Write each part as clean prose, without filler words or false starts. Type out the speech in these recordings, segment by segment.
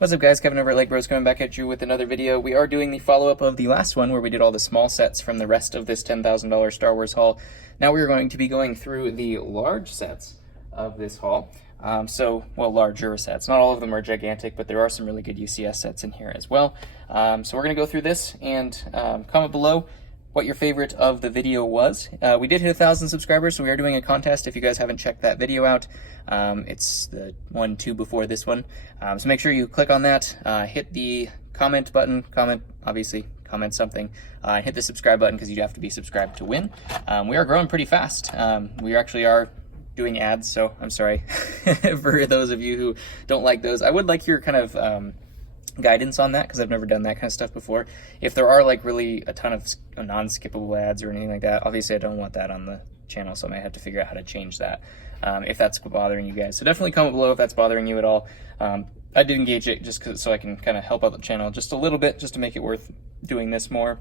What's up guys, Kevin over at LEGbrOs coming back at you with another video. We are doing the follow-up of the last one where we did all the small sets from the rest of this $10,000 Star Wars haul. Now we are going to be going through the large sets of this haul. Larger sets. Not all of them are gigantic, but there are some really good UCS sets in here as well. So we're going to go through this and comment below what your favorite of the video was. We did hit 1,000 subscribers, so we are doing a contest if you guys haven't checked that video out. It's the 2 before this one. So make sure you click on that, hit the comment button, comment something, and hit the subscribe button because you have to be subscribed to win. We are growing pretty fast. We actually are doing ads, so I'm sorry for those of you who don't like those. I would like your kind of guidance on that because I've never done that kind of stuff before. If there are like really a ton of non-skippable ads or anything like that, obviously I don't want that on the channel, so I might have to figure out how to change that if that's bothering you guys. So definitely comment below if that's bothering you at all. I did engage it just so I can kind of help out the channel just a little bit, just to make it worth doing this more.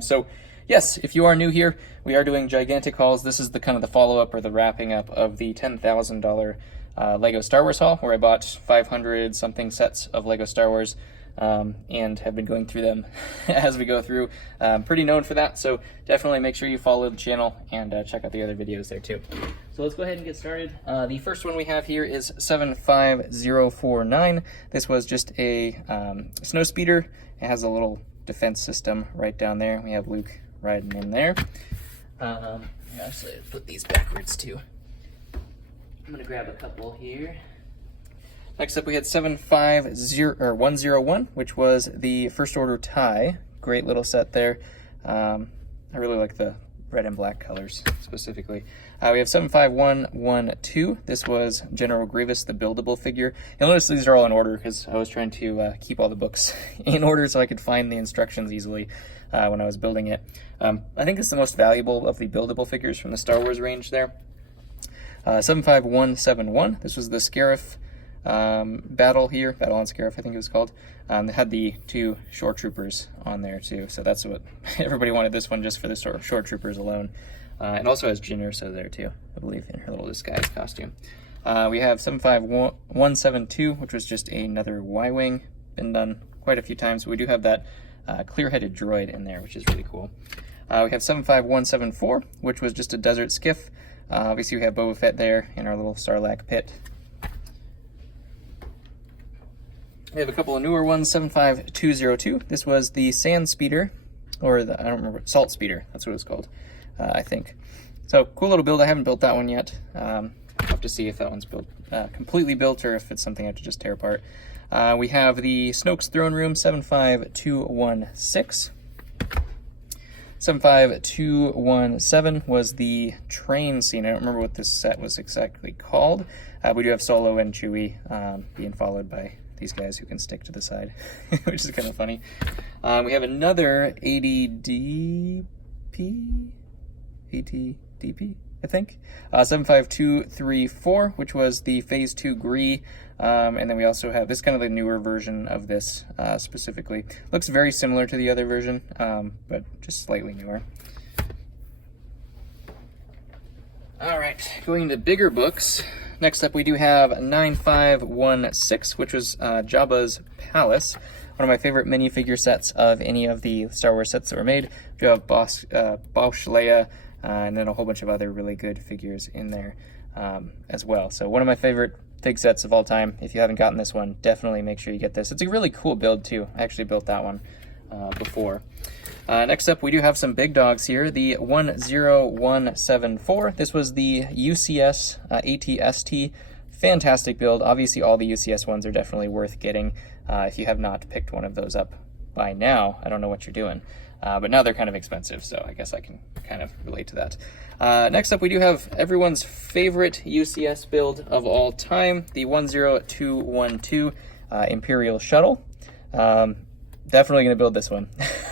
So yes, if you are new here, we are doing gigantic hauls. This is the kind of the follow-up or the wrapping up of the $10,000 Lego Star Wars haul, where I bought 500 something sets of Lego Star Wars and have been going through them as we go through. Pretty known for that, so definitely make sure you follow the channel and check out the other videos there too. So let's go ahead and get started. The first one we have here is 75049. This was just a snow speeder. It has a little defense system right down there. We have Luke riding in there. Actually, I'll put these backwards too. I'm gonna grab a couple here. Next up we had 750-101, which was the First Order tie. Great little set there. I really like the red and black colors specifically. We have 75112. This was General Grievous, the buildable figure. You'll notice these are all in order because I was trying to keep all the books in order so I could find the instructions easily when I was building it. I think it's the most valuable of the buildable figures from the Star Wars range there. 75171. This was the Scarif battle on Scarif, I think it was called. They had the 2 shore troopers on there too, so that's what everybody wanted this one just for the shore troopers alone. And also has Jyn Erso there too, I believe, in her little disguise costume. We have 75172, which was just another Y-wing. Been done quite a few times, but we do have that clear-headed droid in there, which is really cool. We have 75174, which was just a desert skiff. Obviously we have Boba Fett there in our little Sarlacc pit. We have a couple of newer ones. 75202. This was the Sand Speeder, or I don't remember, Salt Speeder. That's what it was called, I think. So cool little build. I haven't built that one yet. I'll have to see if that one's built completely built or if it's something I have to just tear apart. We have the Snoke's Throne Room. 75216. 75217 was the train scene. I don't remember what this set was exactly called. We do have Solo and Chewie being followed by these guys who can stick to the side, which is kind of funny. We have another ADDP, I think. 75234, which was the Phase 2 Gree. And then we also have this kind of the newer version of this specifically. Looks very similar to the other version, but just slightly newer. All right, going into bigger books. Next up we do have 9516, which was Jabba's Palace. One of my favorite minifigure sets of any of the Star Wars sets that were made. We do have Boushh Leia, and then a whole bunch of other really good figures in there as well. So one of my favorite fig sets of all time. If you haven't gotten this one, definitely make sure you get this. It's a really cool build too. I actually built that one before. Next up, we do have some big dogs here. The 10174. This was the UCS ATST. Fantastic build. Obviously, all the UCS ones are definitely worth getting. If you have not picked one of those up by now, I don't know what you're doing. But now they're kind of expensive, so I guess I can kind of relate to that. Next up, we do have everyone's favorite UCS build of all time, the 10212 Imperial Shuttle. Definitely going to build this one.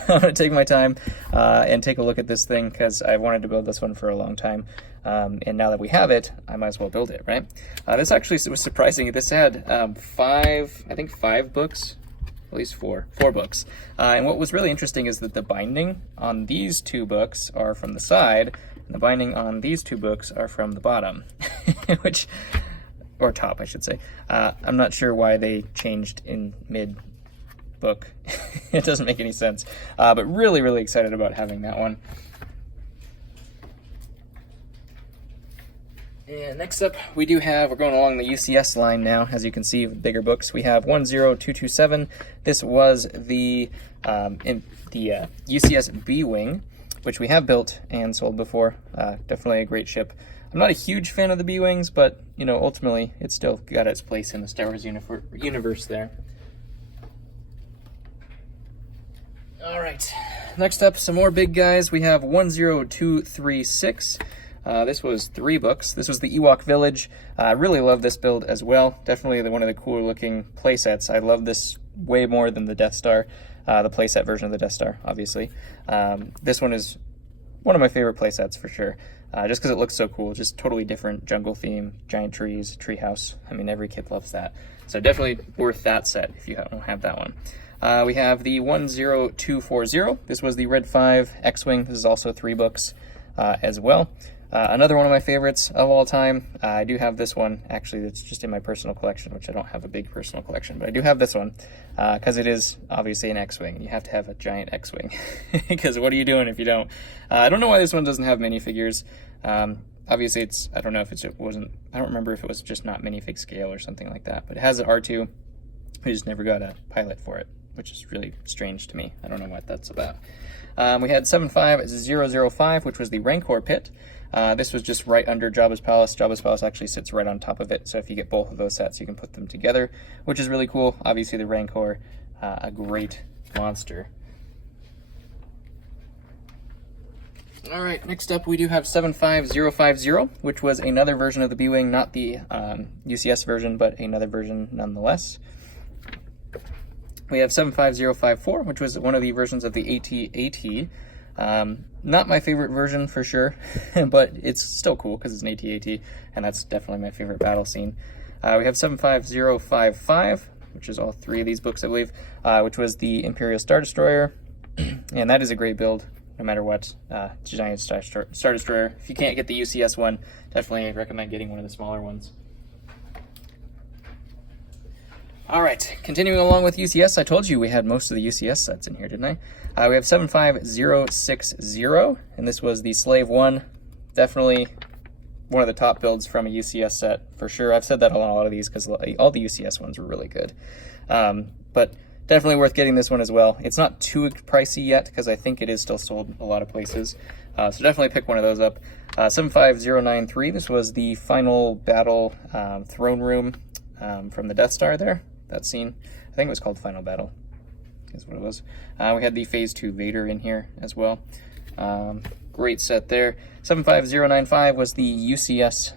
I'm going to take my time and take a look at this thing because I wanted to build this one for a long time. And now that we have it, I might as well build it, right? This actually was surprising. This had 5 books. At least four books. And what was really interesting is that the binding on these 2 books are from the side, and the binding on these 2 books are from the bottom, which or top, I should say. I'm not sure why they changed in mid-book. It doesn't make any sense. But really, really excited about having that one. And next up, we're going along the UCS line now, as you can see, with bigger books. We have 10227. This was the UCS B-Wing, which we have built and sold before. Definitely a great ship. I'm not a huge fan of the B-Wings, but, you know, ultimately, it's still got its place in the Star Wars universe there. All right, next up, some more big guys. We have 10236. This was 3 books. This was the Ewok Village. I really love this build as well. Definitely one of the cooler looking playsets. I love this way more than the Death Star, the playset version of the Death Star, obviously. This one is one of my favorite playsets for sure, just because it looks so cool. Just totally different jungle theme, giant trees, treehouse. I mean, every kid loves that. So definitely worth that set if you don't have that one. We have the 10240. This was the Red 5 X-Wing. This is also 3 books as well. Another one of my favorites of all time. I do have this one, actually, that's just in my personal collection, which I don't have a big personal collection, but I do have this one, because it is obviously an X-Wing. You have to have a giant X-Wing, because what are you doing if you don't? I don't know why this one doesn't have minifigures. Obviously, I don't know if I don't remember if it was just not minifig scale or something like that, but it has an R2. We just never got a pilot for it, which is really strange to me. I don't know what that's about. We had 75005, which was the Rancor pit. This was just right under Jabba's Palace. Jabba's Palace actually sits right on top of it, so if you get both of those sets, you can put them together, which is really cool. Obviously, the Rancor, a great monster. All right, next up we do have 75050, which was another version of the B-Wing, not the UCS version, but another version nonetheless. We have 75054, which was one of the versions of the AT-AT. Not my favorite version for sure, but it's still cool because it's an AT-AT, and that's definitely my favorite battle scene. We have 75055, which is all 3 of these books, I believe, which was the Imperial Star Destroyer, and that is a great build, no matter what. Giant Star Destroyer. If you can't get the UCS one, definitely recommend getting one of the smaller ones. All right, continuing along with UCS, I told you we had most of the UCS sets in here, didn't I? We have 75060, and this was the Slave 1. Definitely one of the top builds from a UCS set, for sure. I've said that on a lot of these because all the UCS ones were really good. But definitely worth getting this one as well. It's not too pricey yet because I think it is still sold a lot of places. So definitely pick one of those up. 75093, this was the final battle throne room from the Death Star there. That scene, I think it was called Final Battle, is what it was. We had the Phase 2 Vader in here as well. Great set there. 75095 was the UCS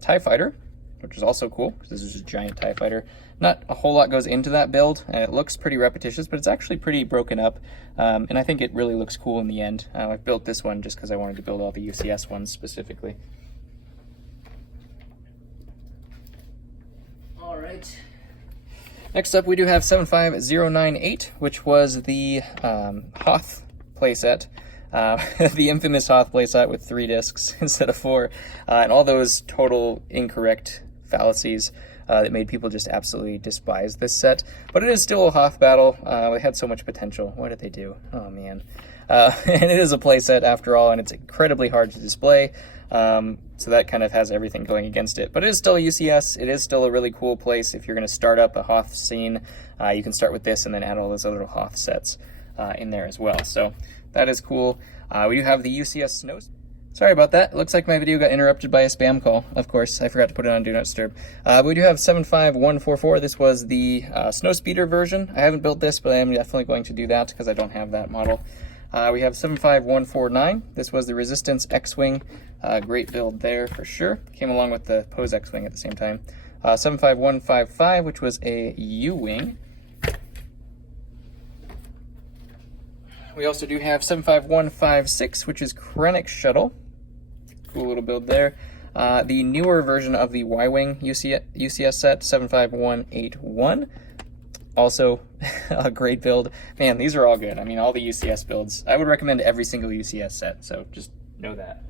TIE Fighter, which is also cool, because this is a giant TIE Fighter. Not a whole lot goes into that build, and it looks pretty repetitious, but it's actually pretty broken up, and I think it really looks cool in the end. I built this one just because I wanted to build all the UCS ones specifically. All right. Next up, we do have 75098, which was the Hoth playset, the infamous Hoth playset with 3 discs instead of 4, and all those total incorrect fallacies that made people just absolutely despise this set. But it is still a Hoth battle. It had so much potential. What did they do? Oh, man. And it is a playset after all, and it's incredibly hard to display. So that kind of has everything going against it. But it is still a UCS. It is still a really cool place. If you're going to start up a Hoth scene, you can start with this and then add all those other Hoth sets in there as well. So that is cool. We do have the UCS Snow. Sorry about that. It looks like my video got interrupted by a spam call. Of course, I forgot to put it on Do Not Disturb. We do have 75144. This was the Snow Speeder version. I haven't built this, but I am definitely going to do that because I don't have that model. We have 75149. This was the Resistance X-Wing. Great build there for sure. Came along with the Pose X-Wing at the same time. 75155, which was a U-Wing. We also do have 75156, which is Krennic Shuttle. Cool little build there. The newer version of the Y-Wing UCS set, 75181. Also, a great build. Man, these are all good. I mean, all the UCS builds. I would recommend every single UCS set, so just know that.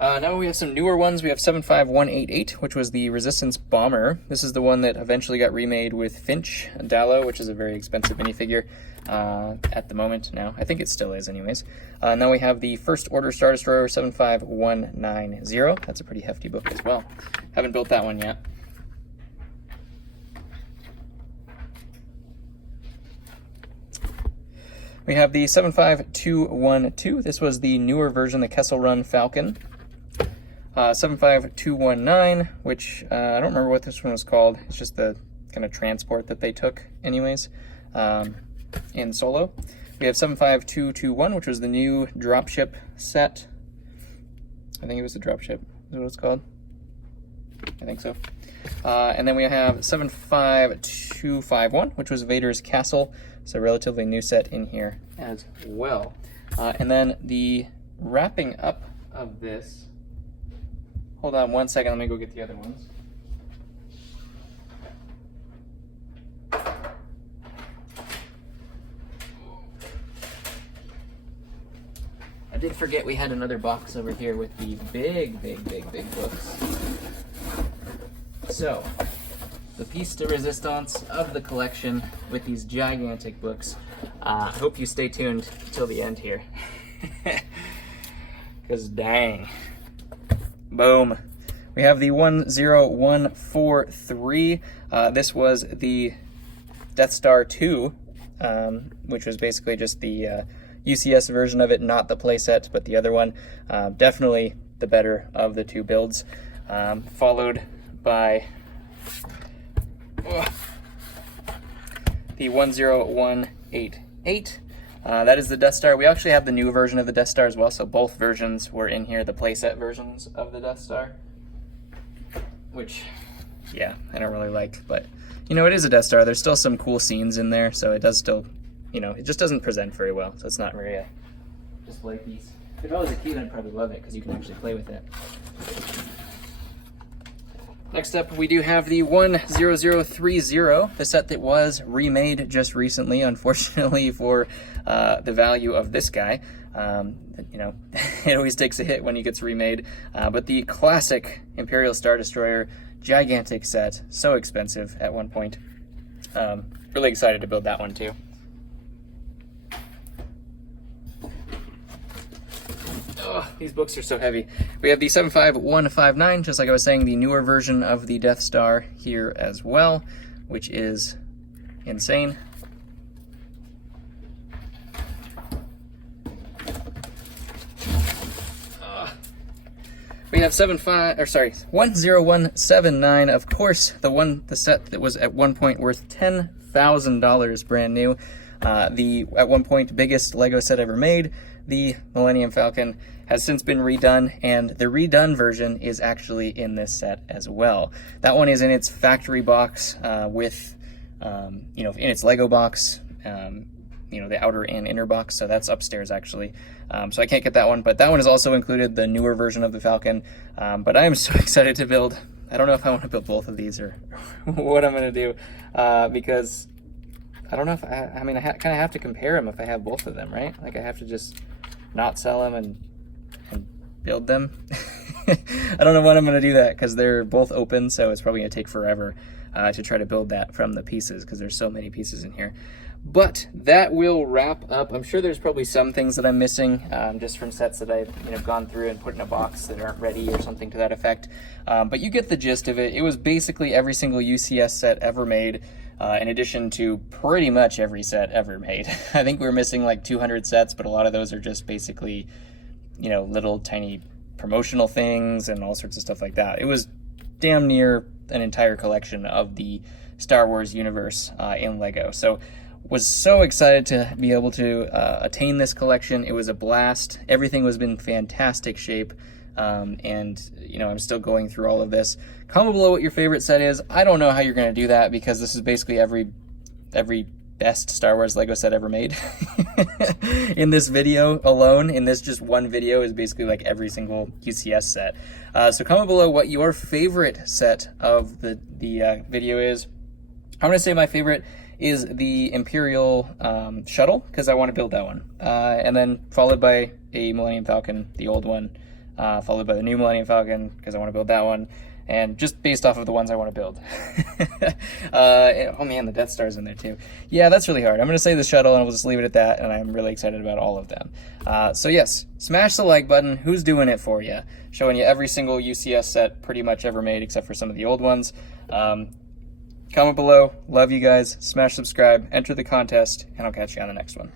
Now we have some newer ones. We have 75188, which was the Resistance Bomber. This is the one that eventually got remade with Finch Dallo, which is a very expensive minifigure at the moment now. I think it still is anyways. Now we have the First Order Star Destroyer 75190. That's a pretty hefty book as well. Haven't built that one yet. We have the 75212. This was the newer version, the Kessel Run Falcon. 75219, which I don't remember what this one was called. It's just the kind of transport that they took anyways in Solo. We have 75221, which was the new dropship set. I think it was the dropship. Is that what it's called? I think so. And then we have 75251, which was Vader's Castle. It's a relatively new set in here as well. And then the wrapping up of this, hold on one second, let me go get the other ones. I did forget we had another box over here with the big books. So, the piece de resistance of the collection with these gigantic books. I hope you stay tuned till the end here. Because dang. Boom. We have the 10143. This was the Death Star 2, which was basically just the UCS version of it, not the playset, but the other one. Definitely the better of the two builds. Followed by the 10188. That is the Death Star. We actually have the new version of the Death Star as well, so both versions were in here, the playset versions of the Death Star. Which, yeah, I don't really like, but, you know, it is a Death Star. There's still some cool scenes in there, so it does still, you know, it just doesn't present very well, so it's not very a display piece. If I was a kid, I'd probably love it, because you can actually play with it. Next up, we do have the 10030, the set that was remade just recently, unfortunately for the value of this guy. You know, it always takes a hit when he gets remade. But the classic Imperial Star Destroyer, gigantic set, so expensive at one point. Really excited to build that one too. Oh, these books are so heavy. We have the 75159, just like I was saying, the newer version of the Death Star here as well, which is insane. We have 10179, of course, the set that was at one point worth $10,000 brand new. The at one point biggest Lego set ever made, the Millennium Falcon, has since been redone, and the redone version is actually in this set as well. That one is in its factory box with, you know, in its Lego box, you know, the outer and inner box, so that's upstairs actually. So I can't get that one, but that one is also included, the newer version of the Falcon. But I am so excited to build. I don't know if I want to build both of these or what I'm going to do, because I don't know if I mean, I kind of have to compare them if I have both of them, right? Like, I have to just not sell them and build them. I don't know when I'm going to do that, because they're both open, so it's probably going to take forever to try to build that from the pieces, because there's so many pieces in here. But that will wrap up. I'm sure there's probably some things that I'm missing, just from sets that I've gone through and put in a box that aren't ready or something to that effect. But you get the gist of it. It was basically every single UCS set ever made, in addition to pretty much every set ever made. I think we're missing like 200 sets, but a lot of those are just basically, little tiny promotional things and all sorts of stuff like that. It was damn near an entire collection of the Star Wars universe in Lego. So was so excited to be able to attain this collection. It was a blast. Everything was in fantastic shape. And I'm still going through all of this. Comment below what your favorite set is. I don't know how you're going to do that, because this is basically every best Star Wars Lego set ever made. In this video alone, in this just one video, is basically like every single UCS set. So comment below what your favorite set of the video is. I'm going to say my favorite is the Imperial shuttle, because I want to build that one. And then followed by a Millennium Falcon, the old one. followed by the new Millennium Falcon, because I want to build that one, and just based off of the ones I want to build. Oh man, the Death Star's in there too. Yeah, that's really hard. I'm going to say the shuttle, and we'll just leave it at that, and I'm really excited about all of them. So yes, smash the like button. Who's doing it for you? Showing you every single UCS set pretty much ever made, except for some of the old ones. Comment below. Love you guys. Smash subscribe. Enter the contest, and I'll catch you on the next one.